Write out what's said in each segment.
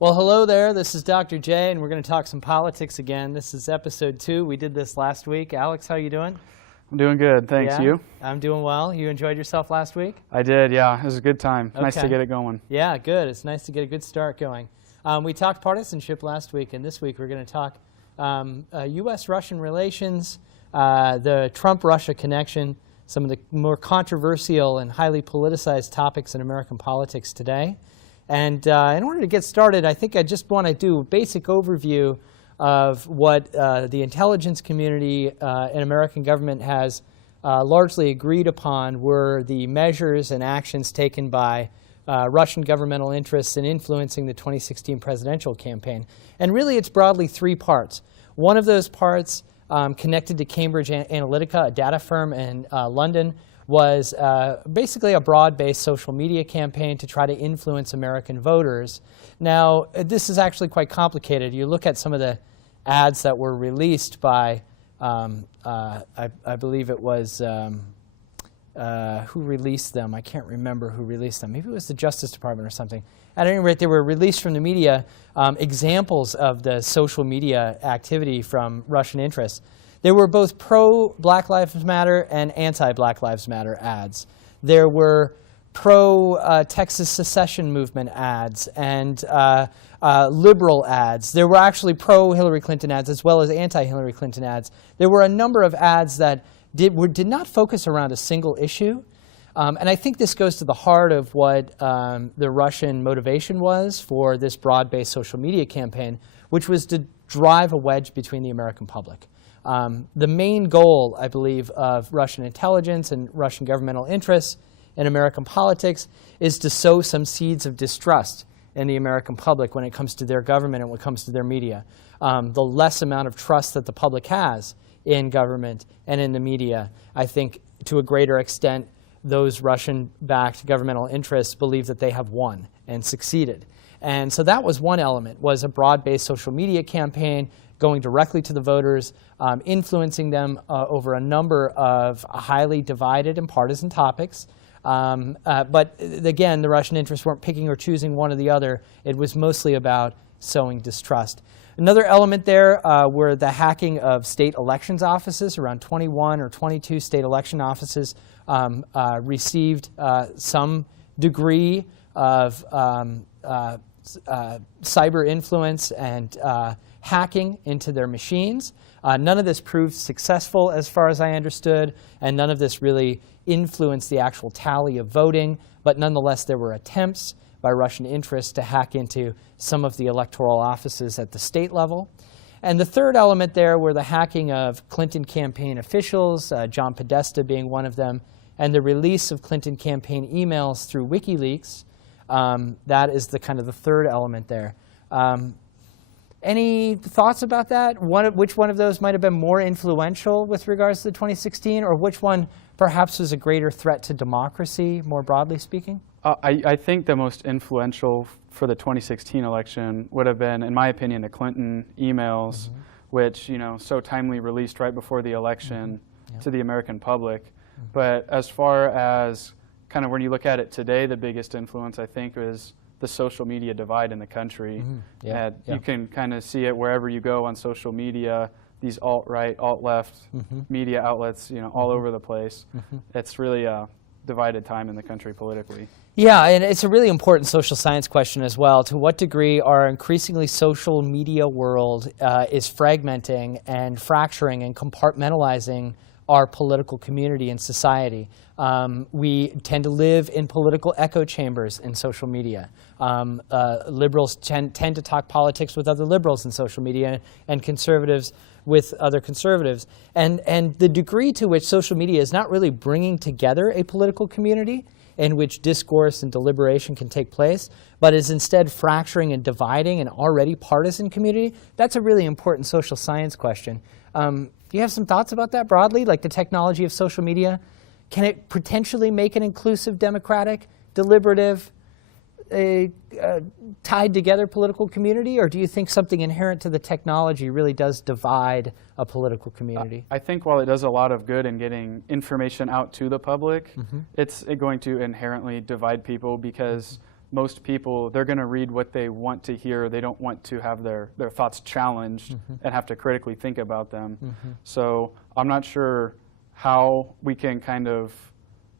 Well, hello there. This is Dr. J, and we're going to talk some politics again. This is episode 2. We did this last week. Alex, how you doing? I'm doing good, thanks. Yeah, You? I'm doing well. You enjoyed yourself last week? I did, yeah. It was a good time. Okay. Nice to get it going. Yeah, good. It's nice to get a good start going. We talked partisanship last week, and this week we're going to talk U.S.-Russian relations, the Trump-Russia connection, some of the more controversial and highly politicized topics in American politics today. And in order to get started, I think I just want to do a basic overview of what the intelligence community and American government has largely agreed upon were the measures and actions taken by Russian governmental interests in influencing the 2016 presidential campaign. And really, it's broadly 3 parts. One of those parts, connected to Cambridge Analytica, a data firm in London, was basically a broad-based social media campaign to try to influence American voters. Now, this is actually quite complicated. You look at some of the ads that were released by, I believe it was, who released them? I can't remember who released them. Maybe it was the Justice Department or something. At any rate, they were released from the media, examples of the social media activity from Russian interests. There were both pro-Black Lives Matter and anti-Black Lives Matter ads. There were pro-Texas secession movement ads and liberal ads. There were actually pro-Hillary Clinton ads as well as anti-Hillary Clinton ads. There were a number of ads that did not focus around a single issue. And I think this goes to the heart of what the Russian motivation was for this broad-based social media campaign, which was to drive a wedge between the American public. The main goal, I believe, of Russian intelligence and Russian governmental interests in American politics is to sow some seeds of distrust in the American public when it comes to their government and when it comes to their media. The less amount of trust that the public has in government and in the media, I think to a greater extent, those Russian-backed governmental interests believe that they have won and succeeded. And so that was one element, was a broad-based social media campaign going directly to the voters, influencing them over a number of highly divided and partisan topics. But again, the Russian interests weren't picking or choosing one or the other. It was mostly about sowing distrust. Another element there were the hacking of state elections offices. Around 21 or 22 state election offices received some degree of cyber influence and hacking into their machines. None of this proved successful as far as I understood, and none of this really influenced the actual tally of voting, but nonetheless there were attempts by Russian interests to hack into some of the electoral offices at the state level. And the third element there were the hacking of Clinton campaign officials, John Podesta being one of them, and the release of Clinton campaign emails through WikiLeaks. That is the kind of the third element there. Any thoughts about that? Which one of those might have been more influential with regards to 2016, or which one perhaps was a greater threat to democracy, more broadly speaking? I think the most influential for the 2016 election would have been, in my opinion, the Clinton emails, which so timely released right before the election to the American public. But as far as kind of when you look at it today, the biggest influence I think is the social media divide in the country. You can kind of see it wherever you go on social media, these alt-right, alt-left media outlets, all over the place. It's really a divided time in the country politically. Yeah, and it's a really important social science question as well. To what degree our increasingly social media world is fragmenting and fracturing and compartmentalizing our political community and society. We tend to live in political echo chambers in social media. Liberals tend to talk politics with other liberals in social media, and conservatives with other conservatives. And the degree to which social media is not really bringing together a political community in which discourse and deliberation can take place, but is instead fracturing and dividing an already partisan community, that's a really important social science question. Do you have some thoughts about that broadly, like the technology of social media? Can it potentially make an inclusive, democratic, deliberative, tied together political community, or do you think something inherent to the technology really does divide a political community? I think while it does a lot of good in getting information out to the public, it's going to inherently divide people because most people, they're going to read what they want to hear. They don't want to have their thoughts challenged and have to critically think about them. So I'm not sure how we can kind of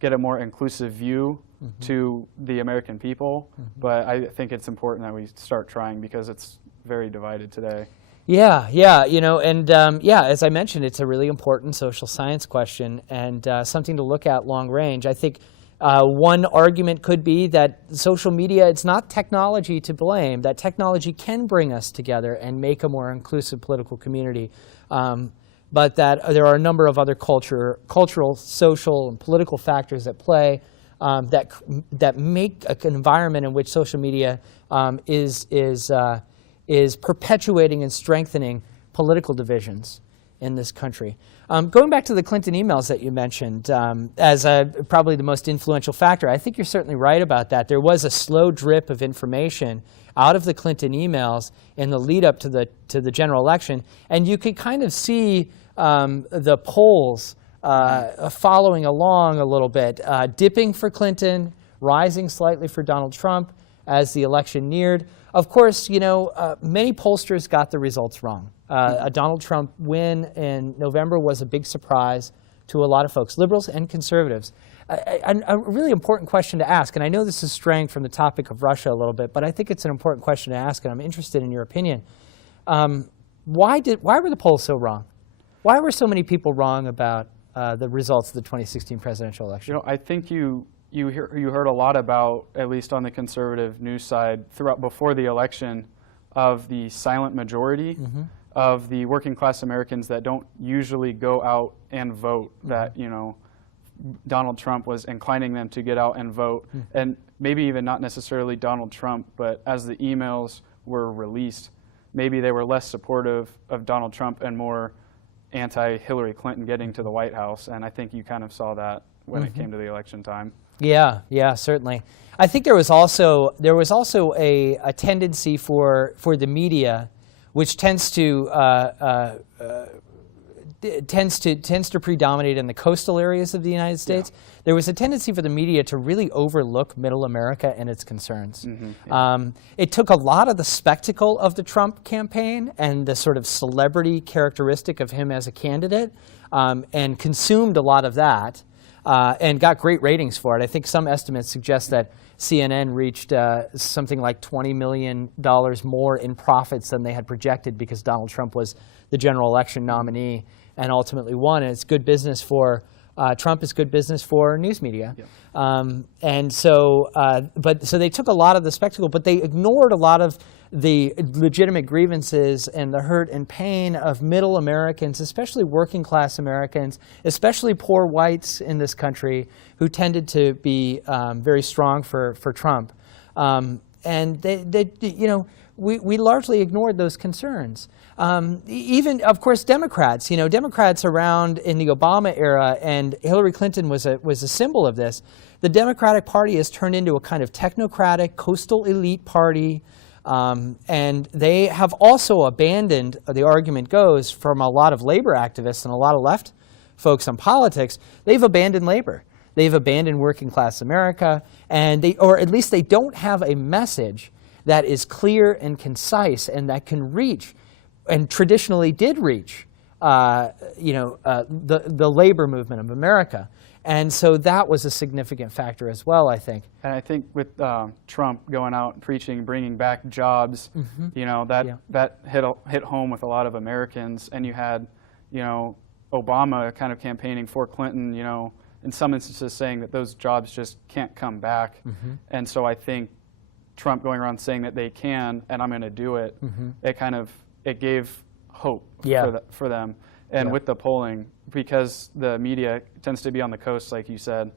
get a more inclusive view to the American people, but I think it's important that we start trying because it's very divided today. Yeah, you know, and yeah, as I mentioned, it's a really important social science question and something to look at long range. I think one argument could be that social media, it's not technology to blame, that technology can bring us together and make a more inclusive political community, but that there are a number of other cultural, social, and political factors at play that make an environment in which social media is perpetuating and strengthening political divisions in this country. Going back to the Clinton emails that you mentioned as probably the most influential factor, I think you're certainly right about that. There was a slow drip of information out of the Clinton emails in the lead up to the general election, and you could kind of see the polls following along a little bit, dipping for Clinton, rising slightly for Donald Trump as the election neared. Of course, you know, many pollsters got the results wrong. A Donald Trump win in November was a big surprise to a lot of folks, liberals and conservatives. A really important question to ask, and I know this is straying from the topic of Russia a little bit, but I think it's an important question to ask, and I'm interested in your opinion. Why were the polls so wrong? Why were so many people wrong about the results of the 2016 presidential election? You know, I think you heard a lot about, at least on the conservative news side, before the election, of the silent majority of the working class Americans that don't usually go out and vote. That, you know, Donald Trump was inclining them to get out and vote, and maybe even not necessarily Donald Trump, but as the emails were released, maybe they were less supportive of Donald Trump and more anti-Hillary Clinton getting to the White House, and I think you kind of saw that when it came to the election time. Yeah, certainly. I think there was also a tendency for the media, which tends to predominate in the coastal areas of the United States. Yeah. There was a tendency for the media to really overlook Middle America and its concerns. It took a lot of the spectacle of the Trump campaign and the sort of celebrity characteristic of him as a candidate, and consumed a lot of that. And got great ratings for it. I think some estimates suggest that CNN reached something like $20 million more in profits than they had projected because Donald Trump was the general election nominee and ultimately won. And it's good business for Trump is good business for news media. Yeah. And so, so they took a lot of the spectacle, but they ignored a lot of the legitimate grievances and the hurt and pain of middle Americans, especially working class Americans, especially poor whites in this country who tended to be very strong for Trump. And we largely ignored those concerns. Even, of course, Democrats. Democrats around in the Obama era, and Hillary Clinton was a symbol of this. The Democratic Party has turned into a kind of technocratic, coastal elite party. And they have also abandoned, the argument goes, from a lot of labor activists and a lot of left folks on politics, they've abandoned labor. They've abandoned working class America, or at least they don't have a message that is clear and concise and that can reach, and traditionally did reach, the labor movement of America. And so that was a significant factor as well, I think. And I think with Trump going out and preaching, bringing back jobs, that hit home with a lot of Americans. And you had, Obama kind of campaigning for Clinton, in some instances saying that those jobs just can't come back. And so I think Trump going around saying that they can, and I'm going to do it, it gave hope for them. And with the polling, because the media tends to be on the coast, like you said,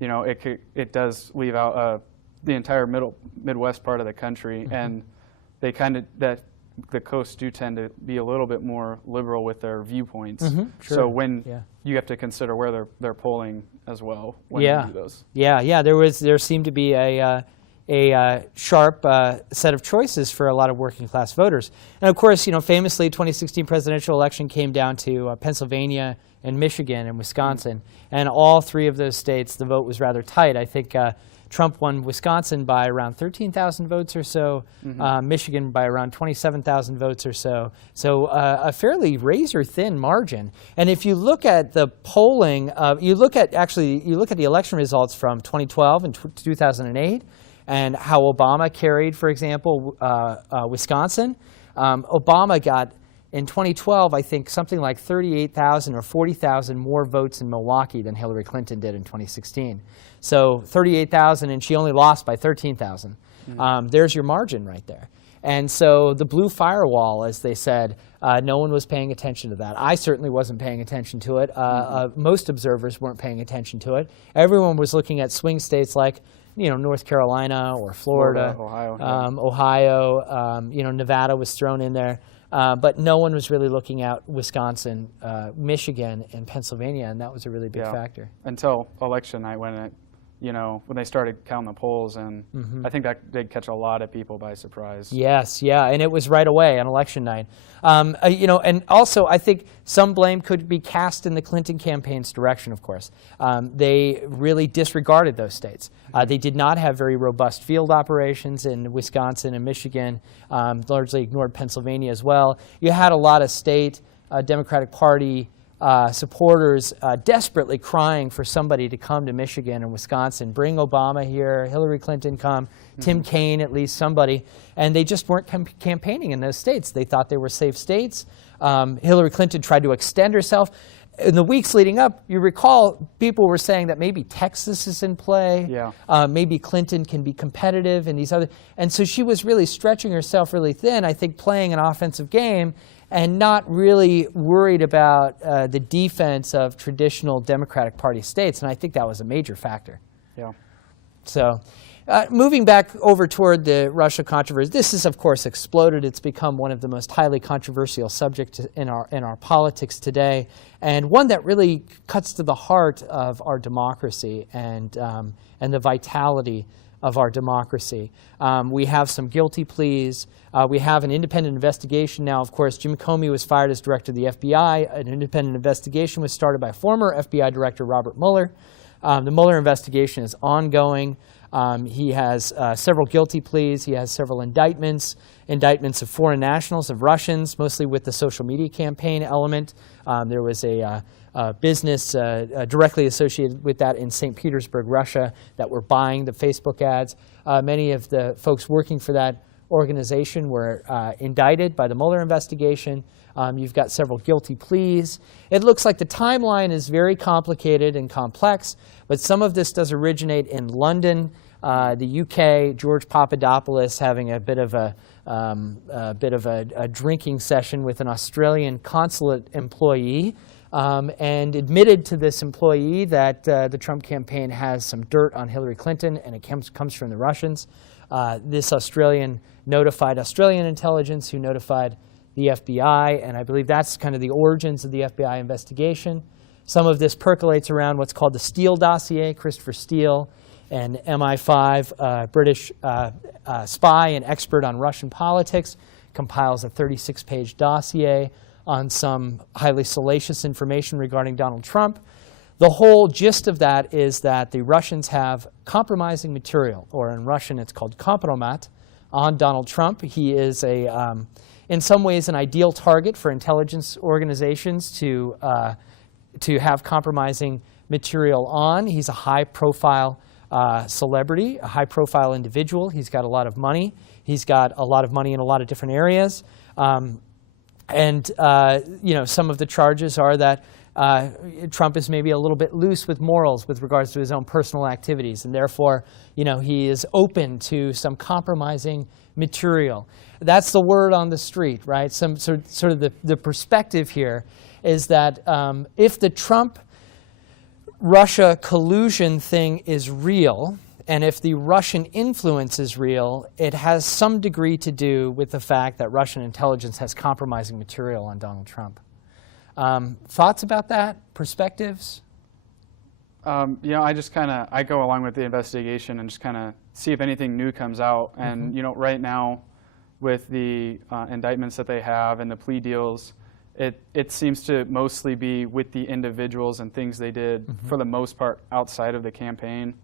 it does leave out the entire Midwest part of the country, and they the coasts do tend to be a little bit more liberal with their viewpoints. Sure. So when you have to consider where they're polling as well when you do those. There seemed to be a sharp set of choices for a lot of working class voters. And of course, famously, 2016 presidential election came down to Pennsylvania and Michigan and Wisconsin. And all three of those states, the vote was rather tight. I think Trump won Wisconsin by around 13,000 votes or so, Michigan by around 27,000 votes or so. So a fairly razor-thin margin. And if you look at the polling, you look at the election results from 2012 and 2008, and how Obama carried, for example, Wisconsin. Obama got, in 2012, I think something like 38,000 or 40,000 more votes in Milwaukee than Hillary Clinton did in 2016. So 38,000, and she only lost by 13,000. There's your margin right there. And so the blue firewall, as they said, no one was paying attention to that. I certainly wasn't paying attention to it. Most observers weren't paying attention to it. Everyone was looking at swing states like, North Carolina or Florida, Ohio. Nevada was thrown in there. But no one was really looking at Wisconsin, Michigan, and Pennsylvania, and that was a really big factor. Until election night when they started counting the polls, and I think that did catch a lot of people by surprise. Yes, yeah, and it was right away on election night. And also I think some blame could be cast in the Clinton campaign's direction, of course. They really disregarded those states. They did not have very robust field operations in Wisconsin and Michigan, largely ignored Pennsylvania as well. You had a lot of state Democratic Party supporters desperately crying for somebody to come to Michigan and Wisconsin, bring Obama here, Hillary Clinton come, Tim Kaine, at least somebody, and they just weren't campaigning in those states. They thought they were safe states. Hillary Clinton tried to extend herself. In the weeks leading up, you recall, people were saying that maybe Texas is in play, maybe Clinton can be competitive in these other, and so she was really stretching herself really thin, I think playing an offensive game, and not really worried about the defense of traditional Democratic Party states. And I think that was a major factor. Yeah. So moving back over toward the Russia controversy, this has, of course, exploded. It's become one of the most highly controversial subjects in our politics today, and one that really cuts to the heart of our democracy and the vitality of our democracy. We have some guilty pleas. We have an independent investigation now. Of course, Jim Comey was fired as director of the FBI. An independent investigation was started by former FBI Director Robert Mueller. The Mueller investigation is ongoing. He has several guilty pleas. He has several indictments of foreign nationals, of Russians, mostly with the social media campaign element. There was a business directly associated with that in St. Petersburg, Russia, that were buying the Facebook ads. Many of the folks working for that organization were indicted by the Mueller investigation. You've got several guilty pleas. It looks like the timeline is very complicated and complex, but some of this does originate in London, the UK. George Papadopoulos having a bit of a drinking session with an Australian consulate employee, and admitted to this employee that the Trump campaign has some dirt on Hillary Clinton, and it comes from the Russians. This Australian notified Australian intelligence, who notified the FBI, and I believe that's kind of the origins of the FBI investigation. Some of this percolates around what's called the Steele dossier. Christopher Steele, an MI5 British spy and expert on Russian politics, compiles a 36-page dossier on some highly salacious information regarding Donald Trump. The whole gist of that is that the Russians have compromising material, or in Russian it's called kompromat, on Donald Trump. He is in some ways an ideal target for intelligence organizations to have compromising material on. He's a high-profile celebrity, a high-profile individual. He's got a lot of money. He's got a lot of money in a lot of different areas. Some of the charges are that Trump is maybe a little bit loose with morals with regards to his own personal activities, and therefore, he is open to some compromising material. That's the word on the street, right? Some sort of the perspective here is that if the Trump-Russia collusion thing is real, and if the Russian influence is real, it has some degree to do with the fact that Russian intelligence has compromising material on Donald Trump. Thoughts about that? Perspectives? I just I go along with the investigation and just kind of see if anything new comes out. And right now, with the indictments that they have and the plea deals, it seems to mostly be with the individuals and things they did for the most part outside of the campaign.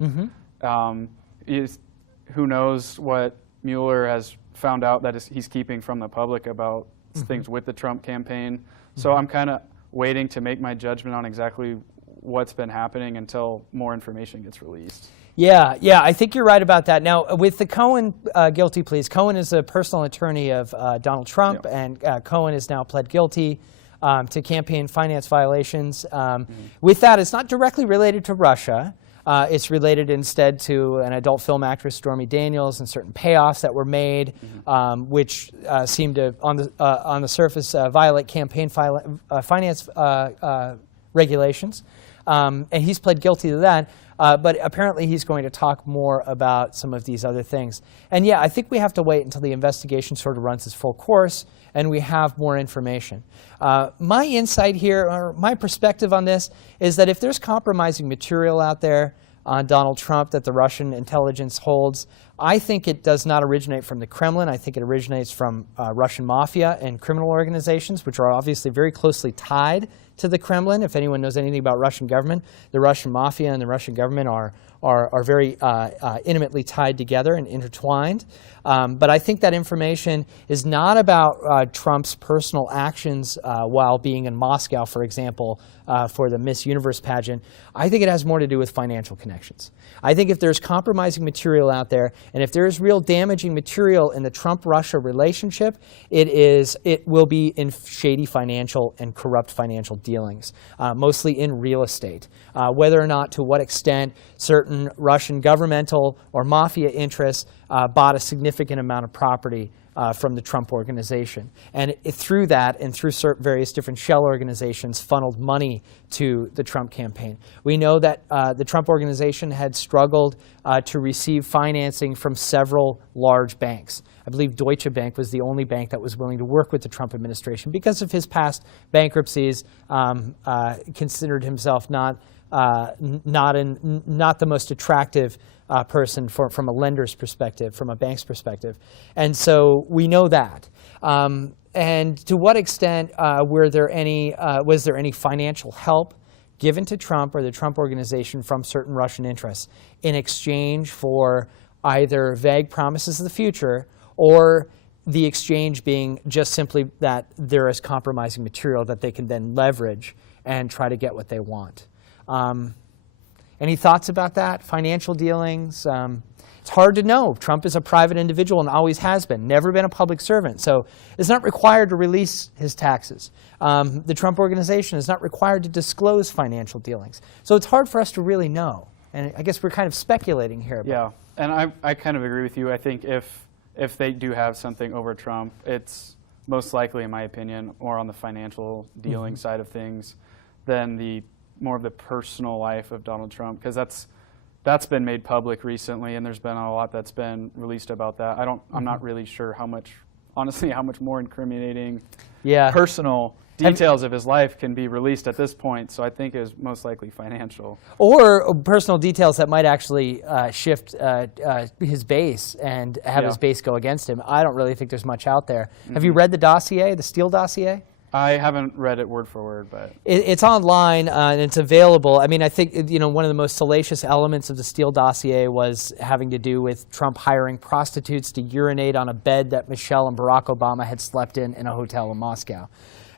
who knows what Mueller has found out that he's keeping from the public about things with the Trump campaign. So I'm kind of waiting to make my judgment on exactly what's been happening until more information gets released. Yeah, I think you're right about that. Now, with the Cohen guilty pleas, Cohen is a personal attorney of Donald Trump, and Cohen has now pled guilty to campaign finance violations. With that, it's not directly related to Russia. It's related instead to an adult film actress, Stormy Daniels, and certain payoffs that were made, which seem to, on the surface, violate campaign finance regulations. And he's pled guilty to that. But apparently he's going to talk more about some of these other things. And yeah, I think we have to wait until the investigation sort of runs its full course and we have more information. My insight here, or my perspective on this, is that if there's compromising material out there on Donald Trump that the Russian intelligence holds, I think it does not originate from the Kremlin. I think it originates from Russian mafia and criminal organizations, which are obviously very closely tied to the Kremlin. If anyone knows anything about Russian government, the Russian mafia and the Russian government are very intimately tied together and intertwined. But I think that information is not about Trump's personal actions while being in Moscow, for example, for the Miss Universe pageant. I think it has more to do with financial connections. I think if there's compromising material out there, and if there is real damaging material in the Trump-Russia relationship, it will be in shady financial and corrupt financial dealings, mostly in real estate. Whether or not, to what extent, certain Russian governmental or mafia interests bought a significant amount of property from the Trump organization. And through that, and through various different shell organizations, funneled money to the Trump campaign. We know that the Trump organization had struggled to receive financing from several large banks. I believe Deutsche Bank was the only bank that was willing to work with the Trump administration because of his past bankruptcies, considered himself not the most attractive person from a lender's perspective, from a bank's perspective. And so we know that. And to what extent was there any financial help given to Trump or the Trump organization from certain Russian interests in exchange for either vague promises of the future, or the exchange being just simply that there is compromising material that they can then leverage and try to get what they want? Any thoughts about that? Financial dealings? It's hard to know. Trump is a private individual and always has been, never been a public servant. So it's not required to release his taxes. The Trump organization is not required to disclose financial dealings. So it's hard for us to really know. And I guess we're kind of speculating here. Yeah, and I kind of agree with you. I think if they do have something over Trump, it's most likely, in my opinion, more on the financial dealing side of things than more of the personal life of Donald Trump, because that's been made public recently, and there's been a lot that's been released about that. I'm not really sure how much more incriminating personal details of his life can be released at this point. So I think it is most likely financial, or personal details that might actually shift his base and have his base go against him. I don't really think there's much out there. Have you read the dossier, the Steele dossier? I haven't read it word for word, but it's online and it's available. I mean, I think one of the most salacious elements of the Steele dossier was having to do with Trump hiring prostitutes to urinate on a bed that Michelle and Barack Obama had slept in a hotel in Moscow.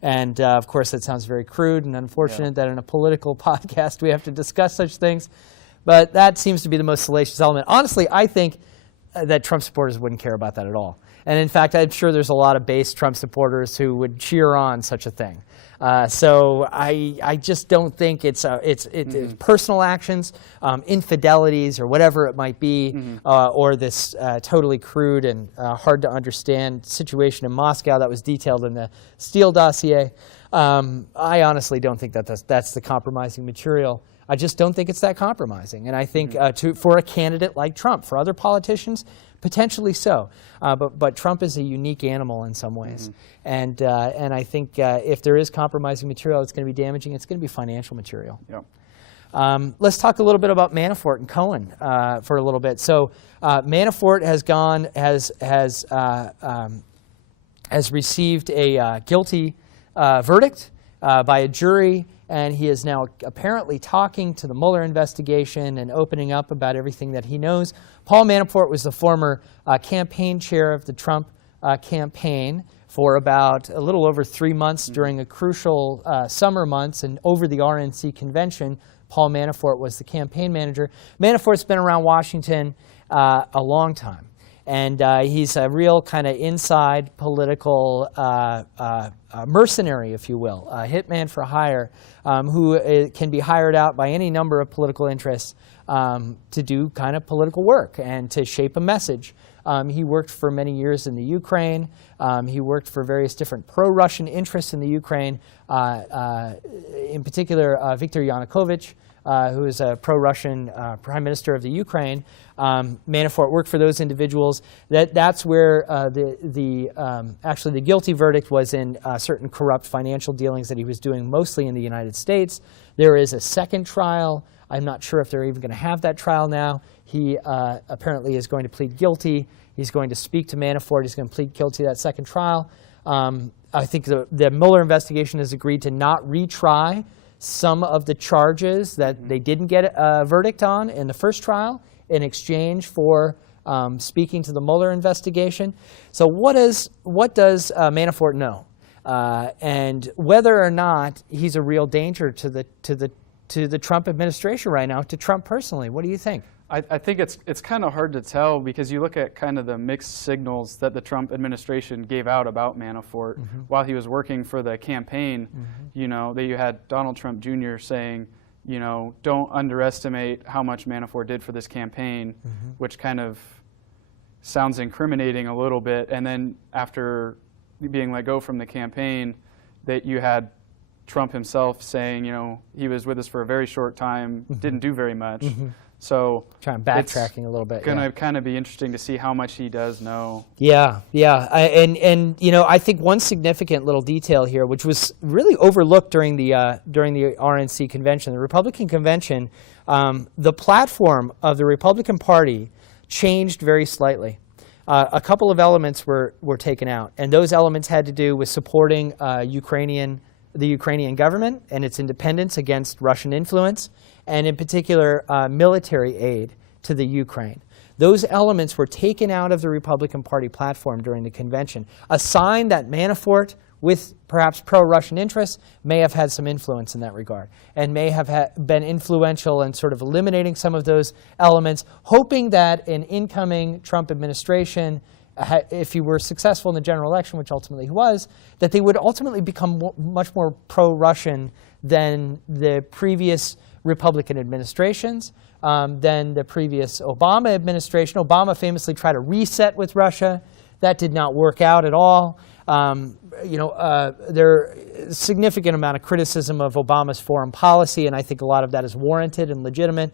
And of course, that sounds very crude and unfortunate that in a political podcast we have to discuss such things. But that seems to be the most salacious element. Honestly, I think that Trump supporters wouldn't care about that at all. And in fact, I'm sure there's a lot of base Trump supporters who would cheer on such a thing. So I just don't think it's personal actions, infidelities, or whatever it might be, or this totally crude and hard to understand situation in Moscow that was detailed in the Steele dossier. I honestly don't think that's the compromising material. I just don't think it's that compromising. And I think for a candidate like Trump, for other politicians, potentially so. But Trump is a unique animal in some ways. And I think if there is compromising material that's going to be damaging, it's going to be financial material. Yep. Let's talk a little bit about Manafort and Cohen for a little bit. So Manafort has received a guilty verdict by a jury and he is now apparently talking to the Mueller investigation and opening up about everything that he knows. Paul Manafort was the former campaign chair of the Trump campaign for about a little over 3 months during a crucial summer months, and over the RNC convention, Paul Manafort was the campaign manager. Manafort's been around Washington a long time, and he's a real kind of inside political mercenary, if you will, a hitman for hire, who can be hired out by any number of political interests to do kind of political work and to shape a message. He worked for many years in the Ukraine. He worked for various different pro-Russian interests in the Ukraine, in particular Viktor Yanukovych, who is a pro-Russian prime minister of the Ukraine. Manafort worked for those individuals. That's where actually the guilty verdict was in certain corrupt financial dealings that he was doing mostly in the United States. There is a second trial. I'm not sure if they're even going to have that trial now. He apparently is going to plead guilty. He's going to speak to Manafort. He's going to plead guilty to that second trial. I think the Mueller investigation has agreed to not retry some of the charges that they didn't get a verdict on in the first trial in exchange for speaking to the Mueller investigation. So what does Manafort know? And whether or not he's a real danger to the Trump administration right now, to Trump personally. What do you think? I think it's kind of hard to tell, because you look at kind of the mixed signals that the Trump administration gave out about Manafort while he was working for the campaign. You know, that you had Donald Trump Jr. saying, you know, don't underestimate how much Manafort did for this campaign, which kind of sounds incriminating a little bit. And then after being let go from the campaign, that you had Trump himself saying, you know, he was with us for a very short time, didn't do very much. So trying backtracking a little bit. It's going to kind of be interesting to see how much he does know. Yeah. And you know, I think one significant little detail here, which was really overlooked during the RNC convention, the Republican convention, the platform of the Republican Party changed very slightly. A couple of elements were taken out, and those elements had to do with supporting the Ukrainian government and its independence against Russian influence, and in particular military aid to the Ukraine. Those elements were taken out of the Republican Party platform during the convention, a sign that Manafort, with perhaps pro-Russian interests, may have had some influence in that regard, and may have been influential in sort of eliminating some of those elements, hoping that an incoming Trump administration, if he were successful in the general election, which ultimately he was, that they would ultimately become much more pro-Russian than the previous Republican administrations, than the previous Obama administration. Obama famously tried to reset with Russia. That did not work out at all. There is a significant amount of criticism of Obama's foreign policy, and I think a lot of that is warranted and legitimate.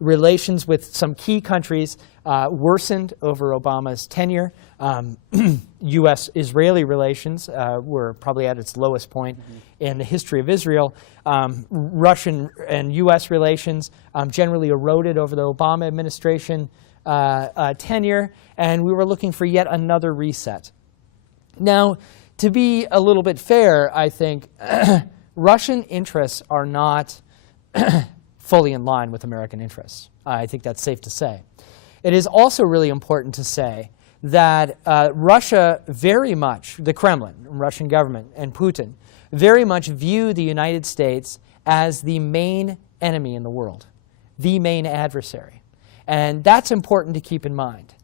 Relations with some key countries worsened over Obama's tenure. U.S.-Israeli relations were probably at its lowest point in the history of Israel. Russian and U.S. relations generally eroded over the Obama administration tenure, and we were looking for yet another reset. Now, to be a little bit fair, I think Russian interests are not fully in line with American interests. I think that's safe to say. It is also really important to say that Russia very much, the Kremlin, Russian government, and Putin, very much view the United States as the main enemy in the world, the main adversary. And that's important to keep in mind.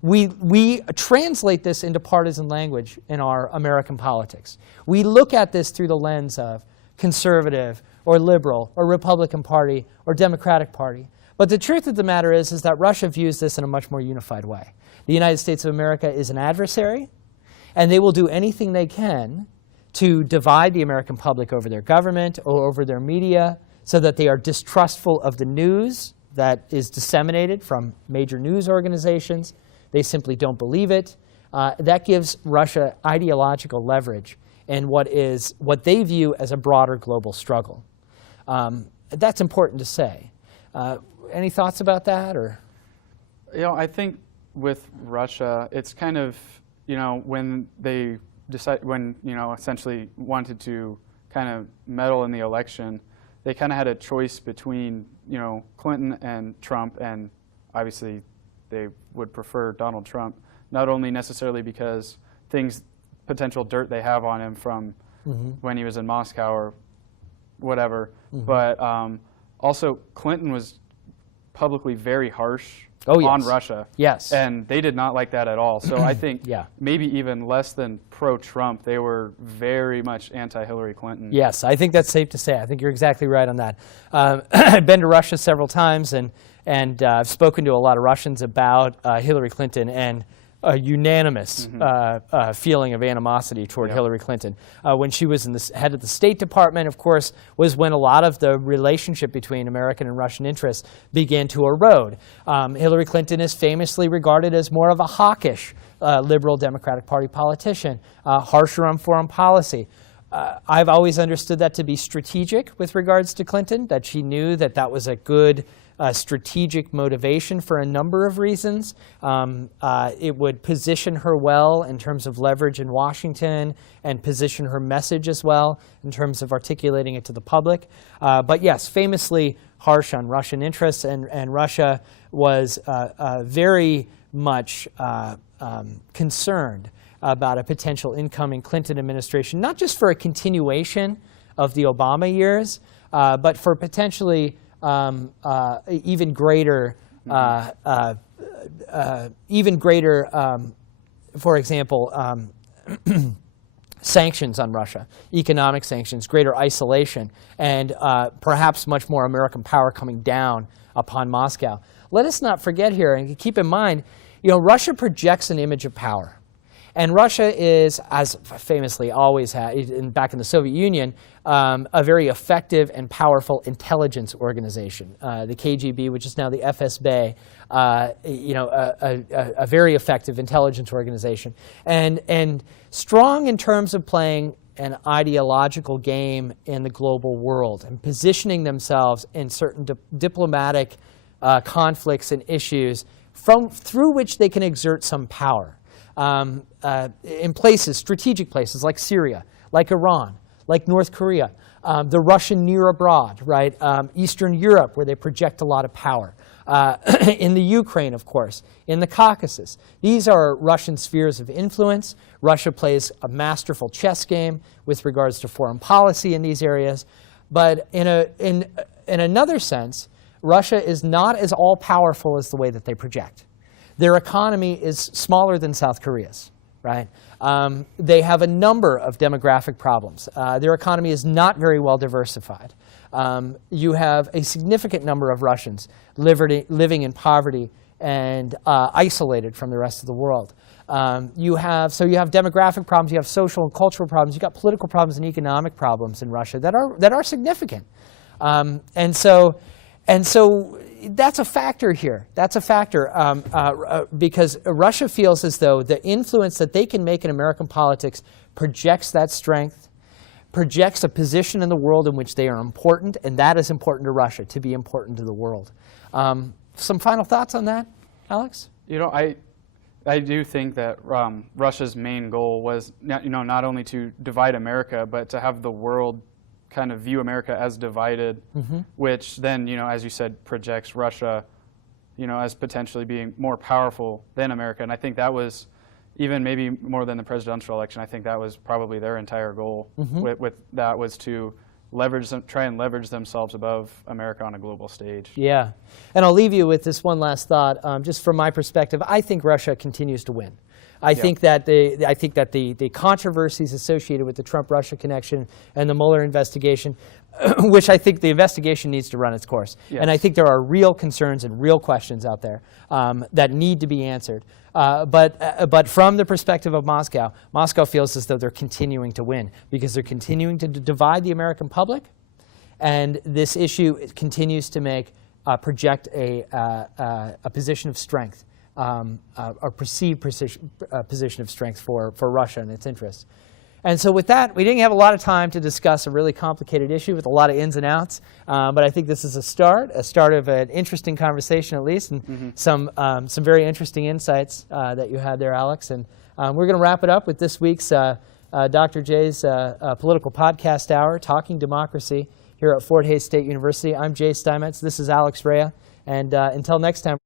We translate this into partisan language in our American politics. We look at this through the lens of conservative or liberal or Republican Party or Democratic Party. But the truth of the matter is that Russia views this in a much more unified way. The United States of America is an adversary, and they will do anything they can to divide the American public over their government or over their media so that they are distrustful of the news that is disseminated from major news organizations. They simply don't believe it. That gives Russia ideological leverage in what they view as a broader global struggle. That's important to say. Any thoughts about that? Or? You know, I think with Russia, it's kind of, you know, when they essentially wanted to kind of meddle in the election, they kind of had a choice between, Clinton and Trump, and obviously they would prefer Donald Trump, not only necessarily because potential dirt they have on him from when he was in Moscow or whatever, but also Clinton was publicly very harsh on Russia. Yes. And they did not like that at all. So I think maybe even less than pro-Trump, they were very much anti-Hillary Clinton. Yes, I think that's safe to say. I think you're exactly right on that. I've been to Russia several times, and I've spoken to a lot of Russians about Hillary Clinton, and a unanimous feeling of animosity toward Hillary Clinton. When she was head of the State Department, of course, was when a lot of the relationship between American and Russian interests began to erode. Hillary Clinton is famously regarded as more of a hawkish liberal Democratic Party politician, harsher on foreign policy. I've always understood that to be strategic with regards to Clinton, that she knew that that was a good strategic motivation for a number of reasons. It would position her well in terms of leverage in Washington and position her message as well in terms of articulating it to the public. But yes, famously harsh on Russian interests, and Russia was very much concerned about a potential incoming Clinton administration, not just for a continuation of the Obama years, but for potentially even greater, for example, sanctions on Russia, economic sanctions, greater isolation, and perhaps much more American power coming down upon Moscow. Let us not forget here, and keep in mind, Russia projects an image of power. And Russia is, as famously always had, back in the Soviet Union, a very effective and powerful intelligence organization. The KGB, which is now the FSB, a very effective intelligence organization, and strong in terms of playing an ideological game in the global world and positioning themselves in certain diplomatic conflicts and issues through which they can exert some power. In places, strategic places like Syria, like Iran, like North Korea, the Russian near abroad, right? Eastern Europe, where they project a lot of power. In the Ukraine, of course, in the Caucasus. These are Russian spheres of influence. Russia plays a masterful chess game with regards to foreign policy in these areas. But in another sense, Russia is not as all-powerful as the way that they project. Their economy is smaller than South Korea's, right? They have a number of demographic problems. Their economy is not very well diversified. You have a significant number of Russians living in poverty and isolated from the rest of the world. You have demographic problems, you have social and cultural problems, you've got political problems and economic problems in Russia that are significant. And so that's a factor here. That's a factor because Russia feels as though the influence that they can make in American politics projects that strength, projects a position in the world in which they are important, and that is important to Russia, to be important to the world. Some final thoughts on that, Alex? I do think that Russia's main goal was not only to divide America, but to have the world kind of view America as divided, which then, as you said, projects Russia, as potentially being more powerful than America. And I think that was, even maybe more than the presidential election, I think that was probably their entire goal with that, was to try and leverage themselves above America on a global stage. Yeah. And I'll leave you with this one last thought. Just from my perspective, I think Russia continues to win. I think that the controversies associated with the Trump-Russia connection and the Mueller investigation, which I think the investigation needs to run its course. Yes. And I think there are real concerns and real questions out there that need to be answered. But from the perspective of Moscow, Moscow feels as though they're continuing to win because they're continuing to divide the American public, and this issue continues to project a position of strength. A perceived position of strength for Russia and its interests. And so with that, we didn't have a lot of time to discuss a really complicated issue with a lot of ins and outs, but I think this is a start of an interesting conversation at least, and some very interesting insights that you had there, Alex. And we're going to wrap it up with this week's Dr. J's Political Podcast Hour, Talking Democracy, here at Fort Hays State University. I'm Jay Steinmetz. This is Alex Rea. And until next time.